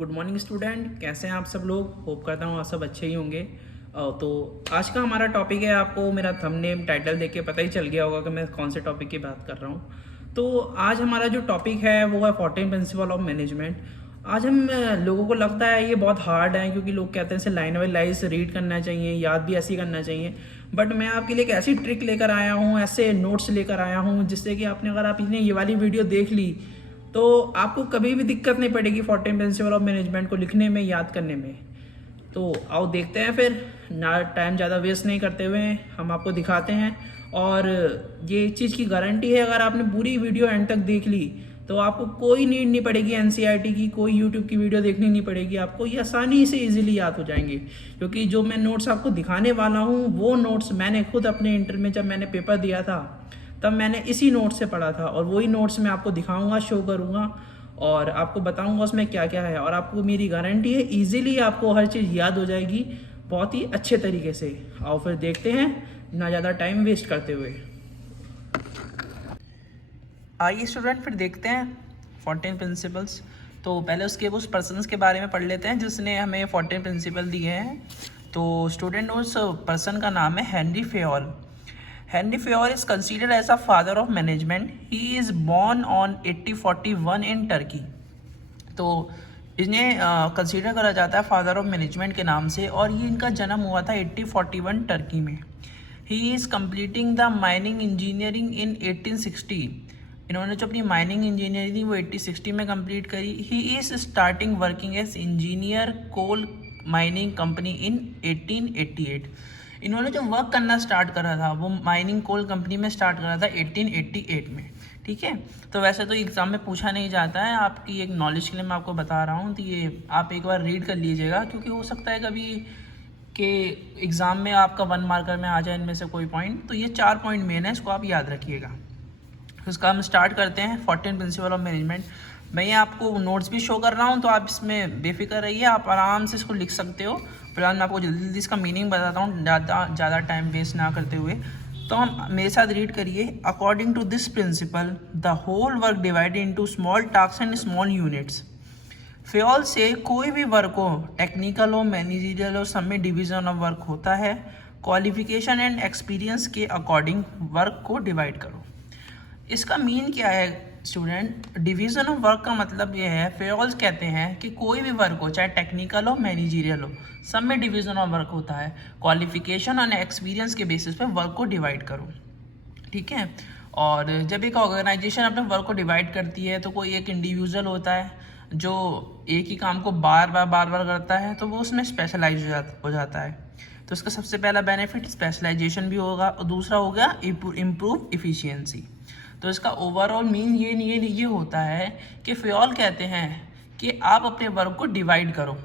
Good morning student, कैसे हैं आप सब लोग। होप करता हूँ आप सब अच्छे ही होंगे। तो आज का हमारा टॉपिक है, आपको मेरा थंबनेल टाइटल देख के पता ही चल गया होगा कि मैं कौन से टॉपिक की बात कर रहा हूँ। तो आज हमारा जो टॉपिक है वो है 14 प्रिंसिपल ऑफ मैनेजमेंट। आज हम लोगों को लगता है ये बहुत हार्ड है, क्योंकि लोग कहते हैं इसे लाइन बाई लाइन रीड करना चाहिए, याद भी ऐसे ही करना चाहिए। बट मैं आपके लिए एक ऐसी ट्रिक लेकर आया हूँ, ऐसे नोट्स लेकर आया हूँ, जिससे कि आपने अगर आप ये वाली वीडियो देख ली तो आपको कभी भी दिक्कत नहीं पड़ेगी 14 प्रिंसिपल ऑफ मैनेजमेंट को लिखने में, याद करने में। तो आओ देखते हैं, फिर ना टाइम ज़्यादा वेस्ट नहीं करते हुए हम आपको दिखाते हैं। और ये चीज़ की गारंटी है, अगर आपने पूरी वीडियो एंड तक देख ली तो आपको कोई नीड नहीं पड़ेगी एनसीईआरटी की, कोई यूट्यूब की वीडियो देखनी नहीं पड़ेगी, आपको ये आसानी से इजीली याद हो जाएंगे। क्योंकि जो मैं नोट्स आपको दिखाने वाला हूँ वो नोट्स मैंने खुद अपने इंटर में जब मैंने पेपर दिया था तब मैंने इसी नोट से पढ़ा था, और वही नोट्स मैं आपको दिखाऊंगा, शो करूंगा और आपको बताऊंगा उसमें क्या क्या है। और आपको मेरी गारंटी है इजीली आपको हर चीज़ याद हो जाएगी बहुत ही अच्छे तरीके से। आओ फिर देखते हैं ना ज़्यादा टाइम वेस्ट करते हुए। आइए स्टूडेंट फिर देखते हैं 14 प्रिंसिपल्स। तो पहले उसके उस पर्सन के बारे में पढ़ लेते हैं जिसने हमें 14 प्रिंसिपल दिए हैं। तो स्टूडेंट उस पर्सन का नाम है Henry Fayol. Henry Fayol is considered as a father of management. He is born on 1841 in Turkey. तो इन्हें कंसीडर करा जाता है फादर ऑफ मैनेजमेंट के नाम से, और ये इनका जन्म हुआ था 1841 टर्की में। He is completing the mining engineering in 1860। इन्होंने जो अपनी माइनिंग इंजीनियरिंग थी वो 1860 में कंप्लीट करी। He is starting working as engineer coal mining company in 1888। इन्होंने जो वर्क करना स्टार्ट करा था वो माइनिंग कोल कंपनी में स्टार्ट करा था 1888 में। ठीक है, तो वैसे तो एग्ज़ाम में पूछा नहीं जाता है, आपकी एक नॉलेज के लिए मैं आपको बता रहा हूँ। तो ये आप एक बार रीड कर लीजिएगा, क्योंकि हो सकता है कभी कि एग्ज़ाम में आपका 1 मार्कर में आ जाए इनमें से कोई पॉइंट। तो ये 4 पॉइंट मेन है, इसको आप याद रखिएगा। तो इसका हम स्टार्ट करते हैं 14 प्रिंसिपल ऑफ मैनेजमेंट। मैं ये आपको नोट्स भी शो कर रहा हूँ, तो आप इसमें बेफिक्र रहिए, आप आराम से इसको लिख सकते हो। फिलहाल मैं आपको जल्दी जल्दी इसका मीनिंग बताता हूँ, ज़्यादा टाइम वेस्ट ना करते हुए। तो हम मेरे साथ रीड करिए। According to this principle the whole work divided into small task and small units. Fayol से कोई भी वर्क हो, टेक्निकल हो, मैनेजरियल हो, सब में डिवीजन ऑफ वर्क होता है। क्वालिफिकेशन एंड एक्सपीरियंस के अकॉर्डिंग वर्क को डिवाइड करो। इसका मीन क्या है स्टूडेंट? डिवीज़न ऑफ वर्क का मतलब ये है, फेयोल्स कहते हैं कि कोई भी वर्क हो, चाहे टेक्निकल हो, मैनेजरियल हो, सब में डिवीज़न ऑफ वर्क होता है। क्वालिफिकेशन और एक्सपीरियंस के बेसिस पे वर्क को डिवाइड करो। ठीक है, और जब एक ऑर्गेनाइजेशन अपने वर्क को डिवाइड करती है तो कोई एक इंडिविजुअल होता है जो एक ही काम को बार बार करता है, तो वो उसमें स्पेशलाइज हो जाता है। तो इसका सबसे पहला बेनिफिट स्पेशलाइजेशन भी होगा, और दूसरा हो गया इम्प्रूव इफ़िशियंसी। तो इसका ओवरऑल मीन ये होता है कि फेयोल कहते हैं कि आप अपने वर्क को डिवाइड करो,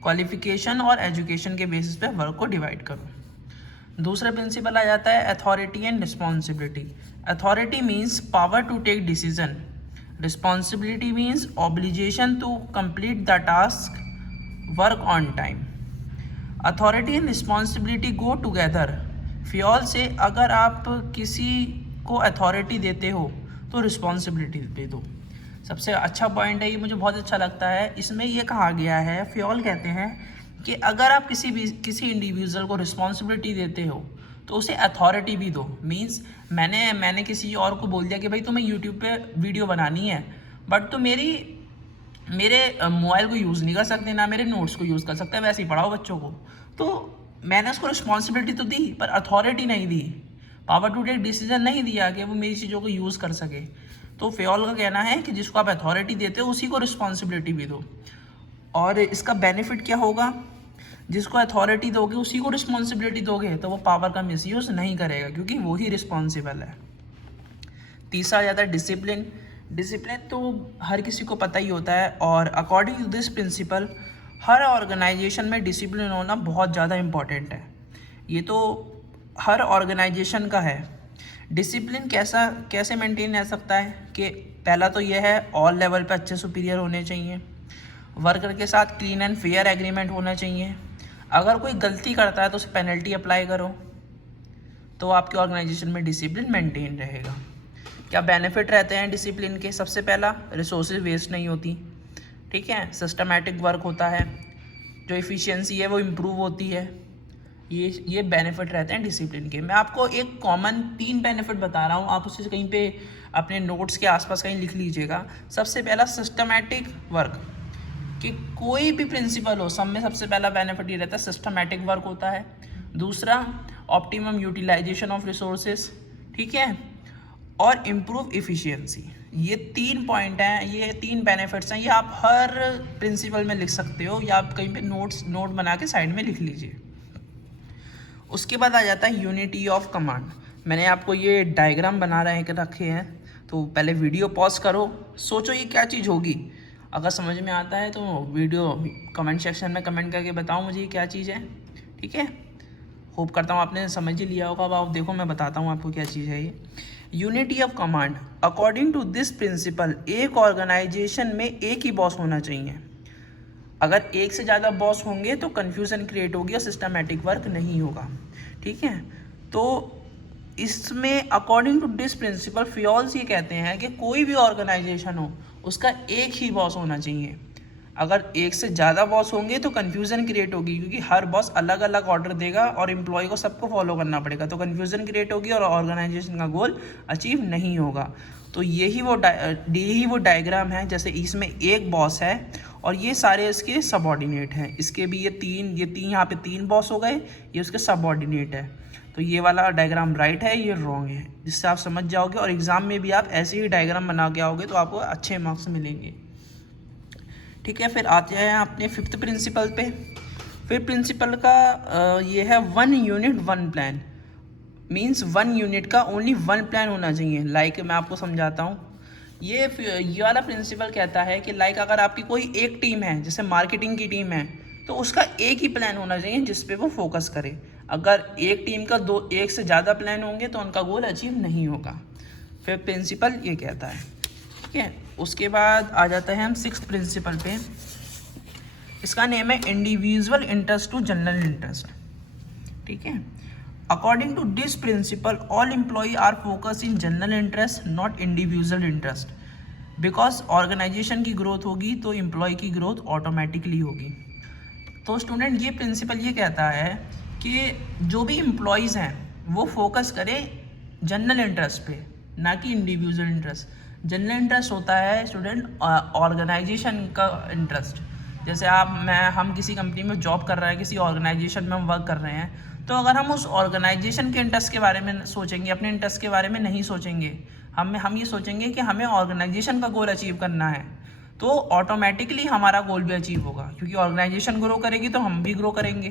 क्वालिफिकेशन और एजुकेशन के बेसिस पे वर्क को डिवाइड करो। दूसरा प्रिंसिपल आ जाता है authority and responsibility. Authority means power to take decision, responsibility means obligation to complete the task, work on time. Authority and responsibility go together. Fayol से अगर आप किसी को अथॉरिटी देते हो तो रिस्पॉन्सिबिलिटी दे दो। सबसे अच्छा पॉइंट है ये, मुझे बहुत अच्छा लगता है। इसमें ये कहा गया है, फेयोल कहते हैं कि अगर आप किसी इंडिविजुअल को रिस्पॉन्सिबिलिटी देते हो तो उसे अथॉरिटी भी दो। मीन्स मैंने किसी और को बोल दिया कि भाई तुम्हें यूट्यूब पे वीडियो बनानी है, बट तो मेरे मोबाइल को यूज़ नहीं कर सकते, ना मेरे नोट्स को यूज़ कर सकते हैं, वैसे ही पढ़ाओ बच्चों को। तो मैंने उसको रिस्पॉन्सिबिलिटी तो दी पर अथॉरिटी नहीं दी, पावर टू टेक डिसीजन नहीं दिया कि वो मेरी चीज़ों को यूज़ कर सके। तो फेयोल का कहना है कि जिसको आप अथॉरिटी देते हो उसी को रिस्पॉन्सिबिलिटी भी दो। और इसका बेनिफिट क्या होगा? जिसको अथॉरिटी दोगे उसी को रिस्पॉन्सिबिलिटी दोगे तो वो पावर का मिसयूज़ नहीं करेगा, क्योंकि वो ही रिस्पॉन्सिबल है। तीसरा आ जाता है डिसिप्लिन। डिसिप्लिन तो हर किसी को पता ही होता है, और अकॉर्डिंग टू दिस प्रिंसिपल हर ऑर्गेनाइजेशन में डिसिप्लिन होना बहुत ज़्यादा इम्पॉर्टेंट है। ये तो हर ऑर्गेनाइजेशन का है। डिसिप्लिन कैसे मेंटेन रह सकता है कि पहला तो यह है, ऑल लेवल पे अच्छे सुपीरियर होने चाहिए, वर्कर के साथ क्लीन एंड फेयर एग्रीमेंट होना चाहिए। अगर कोई गलती करता है तो उसे पेनल्टी अप्लाई करो, तो आपके ऑर्गेनाइजेशन में डिसिप्लिन मेंटेन रहेगा। क्या बेनिफिट रहते हैं डिसिप्लिन के? सबसे पहला, रिसोर्सेज वेस्ट नहीं होती, ठीक है, सिस्टमैटिक वर्क होता है, जो एफिशिएंसी है वो इम्प्रूव होती है। ये बेनिफिट रहते हैं डिसिप्लिन के। मैं आपको एक कॉमन 3 बेनिफिट बता रहा हूँ, आप उसे कहीं पे अपने नोट्स के आसपास कहीं लिख लीजिएगा। सबसे पहला सिस्टमैटिक वर्क, कि कोई भी प्रिंसिपल हो, सब में सबसे पहला बेनिफिट ये रहता है सिस्टमैटिक वर्क होता है। दूसरा, ऑप्टिमम यूटिलाइजेशन ऑफ रिसोर्सेज, ठीक है, और इम्प्रूव इफ़िशियंसी। ये 3 पॉइंट हैं, ये 3 बेनिफिट्स हैं। ये आप हर प्रिंसिपल में लिख सकते हो, या आप कहीं पे नोट बना के साइड में लिख लीजिए। उसके बाद आ जाता है यूनिटी ऑफ कमांड। मैंने आपको ये डायग्राम बना रखे हैं, तो पहले वीडियो पॉज करो, सोचो ये क्या चीज़ होगी। अगर समझ में आता है तो वीडियो कमेंट सेक्शन में कमेंट करके बताओ मुझे ये क्या चीज़ है, ठीक है। होप करता हूँ आपने समझ ही लिया होगा। अब आप देखो, मैं बताता हूँ आपको क्या चीज़ है ये। Unity of command, according to this principle एक ऑर्गेनाइजेशन में एक ही बॉस होना चाहिए। अगर एक से ज़्यादा बॉस होंगे तो कन्फ्यूज़न क्रिएट होगी और सिस्टमैटिक वर्क नहीं होगा, ठीक है। तो इसमें अकॉर्डिंग टू दिस प्रिंसिपल फियोल्स ये कहते हैं कि कोई भी ऑर्गेनाइजेशन हो उसका एक ही बॉस होना चाहिए। अगर एक से ज़्यादा बॉस होंगे तो कन्फ्यूज़न क्रिएट होगी, क्योंकि हर बॉस अलग अलग ऑर्डर देगा और एम्प्लॉय को सबको फॉलो करना पड़ेगा, तो कन्फ्यूज़न क्रिएट होगी और ऑर्गेनाइजेशन का गोल अचीव नहीं होगा। तो यही वो डायग्राम है, जैसे इसमें एक बॉस है और ये सारे इसके सबऑर्डिनेट हैं। इसके भी ये तीन यहाँ पे 3 बॉस हो गए, ये उसके सबऑर्डिनेट है। तो ये वाला डायग्राम राइट है, ये रॉन्ग है, जिससे आप समझ जाओगे और एग्ज़ाम में भी आप ऐसे ही डायग्राम बना के आओगे तो आपको अच्छे मार्क्स मिलेंगे, ठीक है। फिर आते हैं अपने 5th प्रिंसिपल पे। 5th प्रिंसिपल का ये है 1 यूनिट 1 प्लान। मीन्स 1 यूनिट का ओनली 1 प्लान होना चाहिए। लाइक मैं आपको समझाता हूँ, ये वाला प्रिंसिपल कहता है कि लाइक अगर आपकी कोई एक टीम है, जैसे मार्केटिंग की टीम है, तो उसका एक ही प्लान होना चाहिए जिस पे वो फोकस करे। अगर एक टीम का एक से ज़्यादा प्लान होंगे तो उनका गोल अचीव नहीं होगा। फिर प्रिंसिपल ये कहता है, ठीक है। उसके बाद आ जाता है हम 6th प्रिंसिपल पे। इसका नेम है individual interest to general interest, ठीक है। According to this principle all employee are focus in general interest not individual interest. Because organisation की ग्रोथ होगी तो एम्प्लॉय की ग्रोथ ऑटोमेटिकली होगी। तो स्टूडेंट ये प्रिंसिपल ये कहता है कि जो भी एम्प्लॉयज़ हैं वो फोकस करें जनरल इंटरेस्ट पे, ना कि इंडिविजुअल इंटरेस्ट। जनरल इंटरेस्ट होता है स्टूडेंट ऑर्गेनाइजेशन का इंटरेस्ट। जैसे हम किसी कंपनी में जॉब कर रहे हैं, किसी ऑर्गेनाइजेशन में हम वर्क कर रहे हैं, तो अगर हम उस ऑर्गेनाइजेशन के इंटरेस्ट के बारे में सोचेंगे, अपने इंटरेस्ट के बारे में नहीं सोचेंगे, हम ये सोचेंगे कि हमें ऑर्गेनाइजेशन का गोल अचीव करना है, तो ऑटोमेटिकली हमारा गोल भी अचीव होगा, क्योंकि ऑर्गेनाइजेशन ग्रो करेगी तो हम भी ग्रो करेंगे।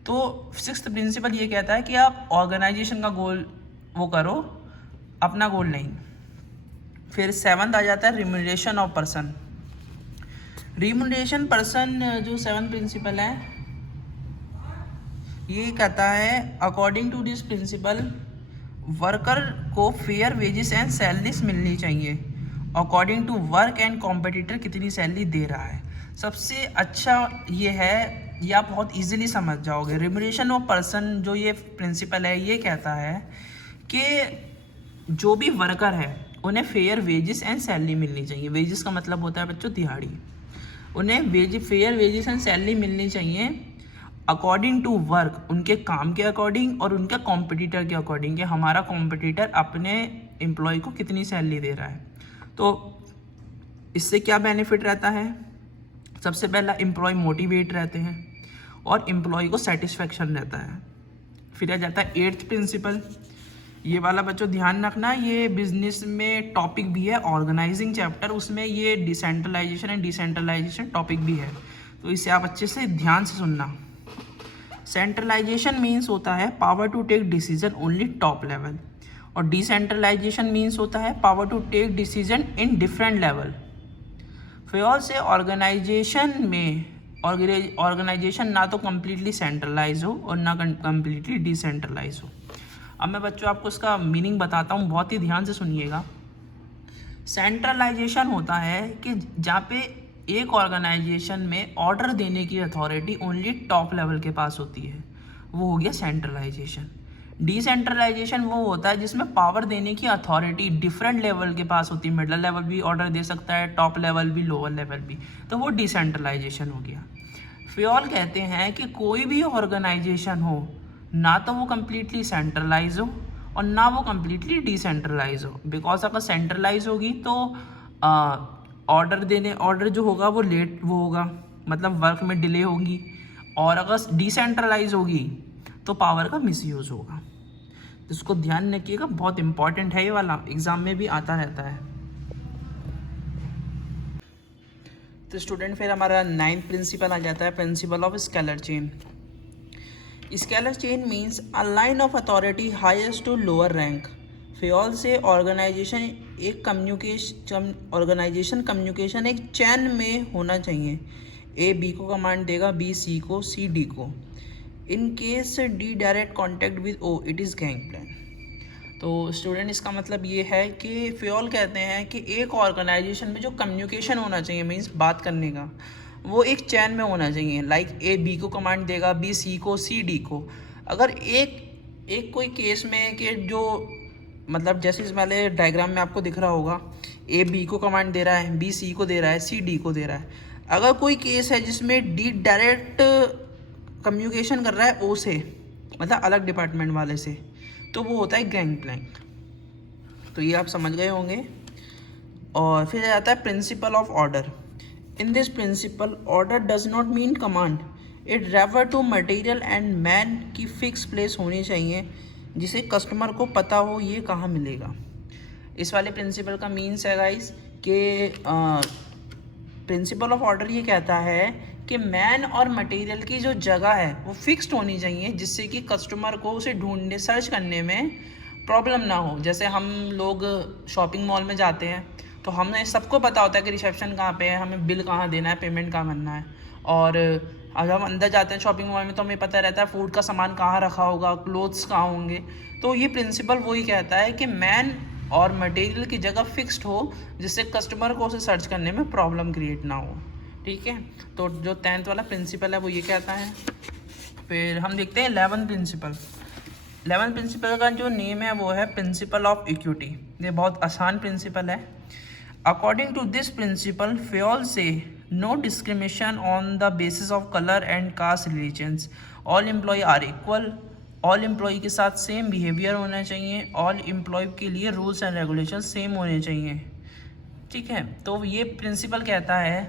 तो 6th प्रिंसिपल ये कहता है कि आप ऑर्गेनाइजेशन का गोल वो करो, अपना गोल नहीं। फिर 7th आ जाता है remuneration of person. Remuneration person जो 7th प्रिंसिपल है, ये कहता है according to this principle worker को फेयर वेजेस एंड सैलरीज मिलनी चाहिए according to work and competitor कितनी सैलरी दे रहा है। सबसे अच्छा ये है, ये आप बहुत इजीली समझ जाओगे। रिम्यूनरेशन ऑफ पर्सन जो ये प्रिंसिपल है, ये कहता है कि जो भी वर्कर है उन्हें फेयर वेजेस एंड सैलरी मिलनी चाहिए। वेजेस का मतलब होता है बच्चों दिहाड़ी। उन्हें फेयर वेजेस एंड सैलरी मिलनी चाहिए अकॉर्डिंग टू वर्क, उनके काम के अकॉर्डिंग और उनके कॉम्पिटिटर के अकॉर्डिंग, कि हमारा कॉम्पिटिटर अपने एम्प्लॉय को कितनी सैलरी दे रहा है। तो इससे क्या बेनिफिट रहता है? सबसे पहला, एम्प्लॉय मोटिवेट रहते हैं और एम्प्लॉय को सेटिस्फेक्शन रहता है। फिर आ जाता है 8th प्रिंसिपल। ये वाला बच्चों ध्यान रखना, ये बिजनेस में टॉपिक भी है, ऑर्गेनाइजिंग चैप्टर, उसमें ये डिसेंट्रलाइजेशन एंड डिसेंट्रलाइजेशन टॉपिक भी है, तो इसे आप अच्छे से ध्यान से सुनना। सेंट्रलाइजेशन मीन्स होता है power to take decision only top level, और डिसेंट्रलाइजेशन मीन्स होता है power to take decision in different level. फिर से ऑर्गेनाइजेशन ना तो कम्प्लीटली सेंट्रलाइज हो और ना कम्प्लीटली डिसेंट्रलाइज हो। अब मैं बच्चों आपको इसका मीनिंग बताता हूँ, बहुत ही ध्यान से सुनिएगा। सेंट्रलाइजेशन होता है कि जहाँ पे एक ऑर्गेनाइजेशन में ऑर्डर देने की अथॉरिटी ओनली टॉप लेवल के पास होती है, वो हो गया सेंट्रलाइजेशन। डिसेंट्रलाइजेशन वो होता है जिसमें पावर देने की अथॉरिटी डिफरेंट लेवल के पास होती है, मिडल लेवल भी ऑर्डर दे सकता है, टॉप लेवल भी, लोअर लेवल भी, तो वो डिसेंट्रलाइजेशन हो गया। फ्योल कहते हैं कि कोई भी ऑर्गेनाइजेशन हो, ना तो वो कम्प्लीटली सेंट्रलाइज हो और ना वो कम्प्लीटली डिसेंट्रलाइज हो, बिकॉज अगर सेंट्रलाइज होगी तो ऑर्डर जो होगा वो लेट वो होगा, मतलब वर्क में डिले होगी, और अगर डिसेंट्रलाइज होगी तो पावर का मिसयूज होगा। तो इसको ध्यान रखिएगा, बहुत इंपॉर्टेंट है ये वाला, एग्जाम में भी आता रहता है। तो स्टूडेंट फिर हमारा 9th प्रिंसिपल आ जाता है, principle of scalar chain. Scalar chain means a line of authority highest to lower rank. Fayol से ऑर्गेनाइजेशन कम्युनिकेशन एक चैन में होना चाहिए। ए बी को कमांड देगा, बी सी को, सी डी को। In case D direct contact with O, it is gang plank. तो स्टूडेंट इसका मतलब ये है कि फ्योल कहते हैं कि एक ऑर्गेनाइजेशन में जो कम्युनिकेशन होना चाहिए, मीन्स बात करने का, वो एक चैन में होना चाहिए। लाइक ए बी को कमांड देगा, बी सी को, सी डी को। अगर एक कोई केस में कि जो मतलब जैसे इस वाले डायग्राम में आपको दिख रहा होगा, ए बी को कमांड दे रहा है, बी सी को दे रहा है, सी डी को दे रहा है। अगर कोई केस है जिसमें डी डायरेक्ट कम्युनिकेशन कर रहा है ओ से, मतलब अलग डिपार्टमेंट वाले से, तो वो होता है गैंग प्लैंक। तो ये आप समझ गए होंगे। और फिर आता है principle of order. In this principle order does not mean command, it refer to material and man की फिक्स प्लेस होनी चाहिए जिसे कस्टमर को पता हो ये कहाँ मिलेगा। इस वाले प्रिंसिपल का मीन्स है गाइस कि प्रिंसिपल ऑफ ऑर्डर ये कहता है कि मैन और मटेरियल की जो जगह है वो फिक्स्ड होनी चाहिए, जिससे कि कस्टमर को उसे ढूंढने सर्च करने में प्रॉब्लम ना हो। जैसे हम लोग शॉपिंग मॉल में जाते हैं तो हमें सबको पता होता है कि रिसेप्शन कहाँ पे है, हमें बिल कहाँ देना है, पेमेंट कहाँ करना है। और अगर हम अंदर जाते हैं शॉपिंग मॉल में तो हमें पता रहता है फूड का सामान कहाँ रखा होगा, क्लोथ्स कहाँ होंगे। तो ये प्रिंसिपल वही कहता है कि मैन और मटेरियल की जगह फिक्स्ड हो, जिससे कस्टमर को उसे सर्च करने में प्रॉब्लम क्रिएट ना हो। ठीक है, तो जो 10th वाला प्रिंसिपल है वो ये कहता है। फिर हम देखते हैं 11th प्रिंसिपल। 11th प्रिंसिपल का जो नेम है वो है प्रिंसिपल ऑफ इक्विटी। ये बहुत आसान प्रिंसिपल है। According to this principle Fayol says no discrimination on the basis of colour and caste religions, all employ are equal, all employ के साथ सेम बिहेवियर होना चाहिए, ऑल एम्प्लॉय के लिए रूल्स एंड रेगुलेशन सेम होने चाहिए। ठीक है, तो ये प्रिंसिपल कहता है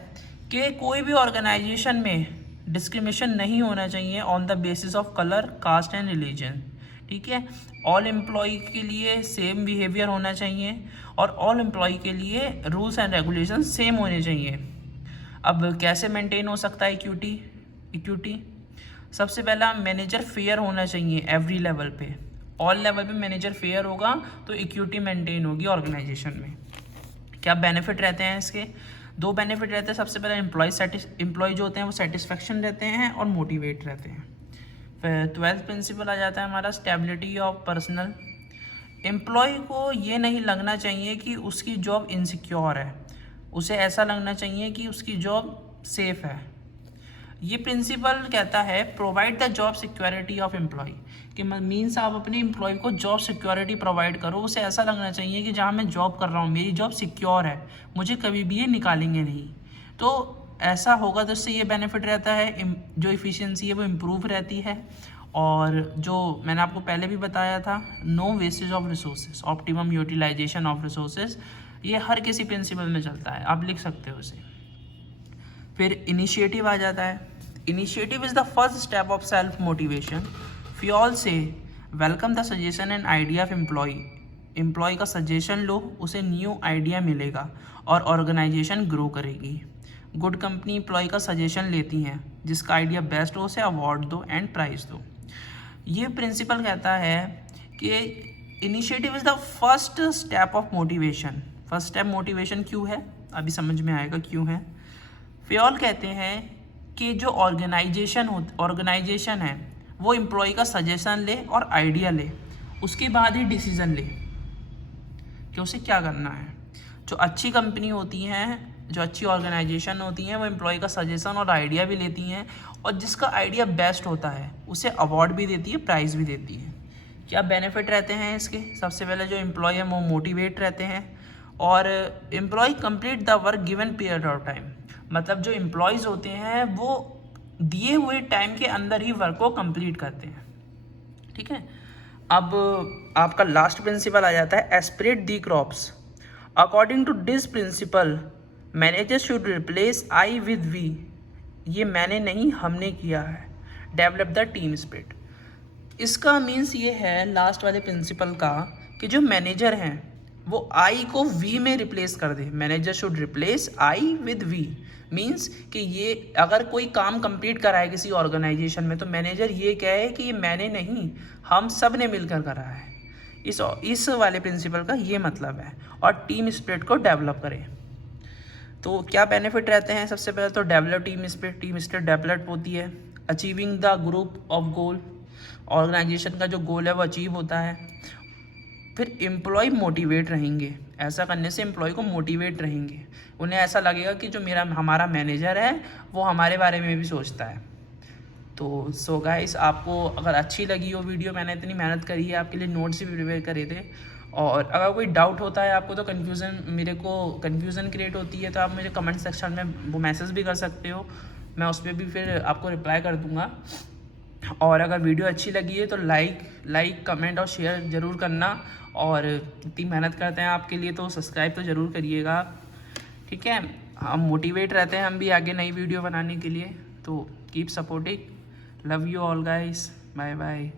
कि कोई भी ऑर्गेनाइजेशन में डिस्क्रिमिनेशन नहीं होना चाहिए on the basis of colour, caste and religion. ठीक है, ऑल एम्प्लॉय के लिए सेम बिहेवियर होना चाहिए और ऑल एम्प्लॉय के लिए रूल्स एंड रेगुलेशन सेम होने चाहिए। अब कैसे मेंटेन हो सकता है इक्विटी? सबसे पहला, मैनेजर फेयर होना चाहिए एवरी लेवल पे। ऑल लेवल पे मैनेजर फेयर होगा तो इक्विटी मेंटेन होगी ऑर्गेनाइजेशन में। क्या बेनिफिट रहते हैं इसके? 2 बेनिफिट रहते हैं। सबसे पहले एम्प्लॉय जो होते हैं वो सेटिस्फेक्शन रहते हैं और मोटिवेट रहते हैं। फिर 12th प्रिंसिपल आ जाता है हमारा स्टेबिलिटी ऑफ पर्सनल। एम्प्लॉय को ये नहीं लगना चाहिए कि उसकी जॉब इनसिक्योर है, उसे ऐसा लगना चाहिए कि उसकी जॉब सेफ है। ये प्रिंसिपल कहता है provide the job security of employee, कि मीन्स आप अपने एम्प्लॉय को जॉब सिक्योरिटी प्रोवाइड करो। उसे ऐसा लगना चाहिए कि जहाँ मैं जॉब कर रहा हूँ मेरी जॉब सिक्योर है, मुझे कभी भी ये निकालेंगे नहीं। तो ऐसा होगा तो इससे ये बेनिफिट रहता है, जो इफ़िशियंसी है वो इम्प्रूव रहती है। और जो मैंने आपको पहले भी बताया था, no wastage of resources, optimum utilisation of resources, ये हर किसी प्रिंसिपल में चलता है, आप लिख सकते हो उसे। फिर इनिशिएटिव आ जाता है। Initiative is the first step of self motivation. Fayol says welcome the suggestion and idea of employ का सजेशन लो, उसे न्यू आइडिया मिलेगा और ऑर्गेनाइजेशन ग्रो करेगी। गुड कंपनी एम्प्लॉय का सजेशन लेती हैं, जिसका आइडिया बेस्ट हो उसे अवार्ड दो एंड प्राइज़ दो। ये प्रिंसिपल कहता है कि initiative is the first step of motivation. First step motivation क्यों है, अभी समझ में आएगा क्यों है। फ्योल कहते हैं कि जो ऑर्गेनाइजेशन है वो एम्प्लॉय का सजेशन ले और आइडिया ले, उसके बाद ही डिसीज़न ले कि उसे क्या करना है। जो अच्छी कंपनी होती हैं, जो अच्छी ऑर्गेनाइजेशन होती हैं, वो एम्प्लॉय का सजेशन और आइडिया भी लेती हैं, और जिसका आइडिया बेस्ट होता है उसे अवार्ड भी देती है, प्राइज़ भी देती है। क्या बेनिफिट रहते हैं इसके? सबसे पहले जो एम्प्लॉय है वो मोटिवेट रहते हैं, और employee complete the work given period of time, मतलब जो एम्प्लॉयज़ होते हैं वो दिए हुए टाइम के अंदर ही वर्क को कंप्लीट करते हैं। ठीक है, अब आपका लास्ट प्रिंसिपल आ जाता है esprit de corps. According to this principle manager should replace I with we, ये मैंने नहीं हमने किया है। डेवलप द टीम स्पिरिट, इसका मीन्स ये है लास्ट वाले प्रिंसिपल का कि जो मैनेजर हैं वो आई को वी में रिप्लेस कर दे। Manager should replace I with we, means कि ये अगर कोई काम कंप्लीट करा है किसी ऑर्गेनाइजेशन में तो मैनेजर ये कहे कि ये मैंने नहीं हम सब ने मिलकर करा है। इस वाले प्रिंसिपल का ये मतलब है, और टीम स्पिरिट को डेवलप करें। तो क्या बेनिफिट रहते हैं? सबसे पहले तो develop team spirit, team spirit develop होती है। Achieving the group of goal, organisation का जो गोल है वो अचीव होता है। फिर एम्प्लॉय मोटिवेट रहेंगे, ऐसा करने से एम्प्लॉय को मोटिवेट रहेंगे, उन्हें ऐसा लगेगा कि जो हमारा मैनेजर है वो हमारे बारे में भी सोचता है। तो सो गाइस, आपको अगर अच्छी लगी हो वीडियो, मैंने इतनी मेहनत करी है आपके लिए, नोट्स भी प्रिपेयर करे थे, और अगर कोई डाउट होता है आपको तो कन्फ्यूज़न क्रिएट होती है तो आप मुझे कमेंट सेक्शन में वो मैसेज भी कर सकते हो, मैं उस पर भी फिर आपको रिप्लाई कर दूँगा। और अगर वीडियो अच्छी लगी है तो लाइक कमेंट और शेयर ज़रूर करना, और इतनी मेहनत करते हैं आपके लिए तो सब्सक्राइब तो ज़रूर करिएगा। ठीक है, हम मोटिवेट रहते हैं हम भी आगे नई वीडियो बनाने के लिए। तो keep supporting, love you all guys, bye bye.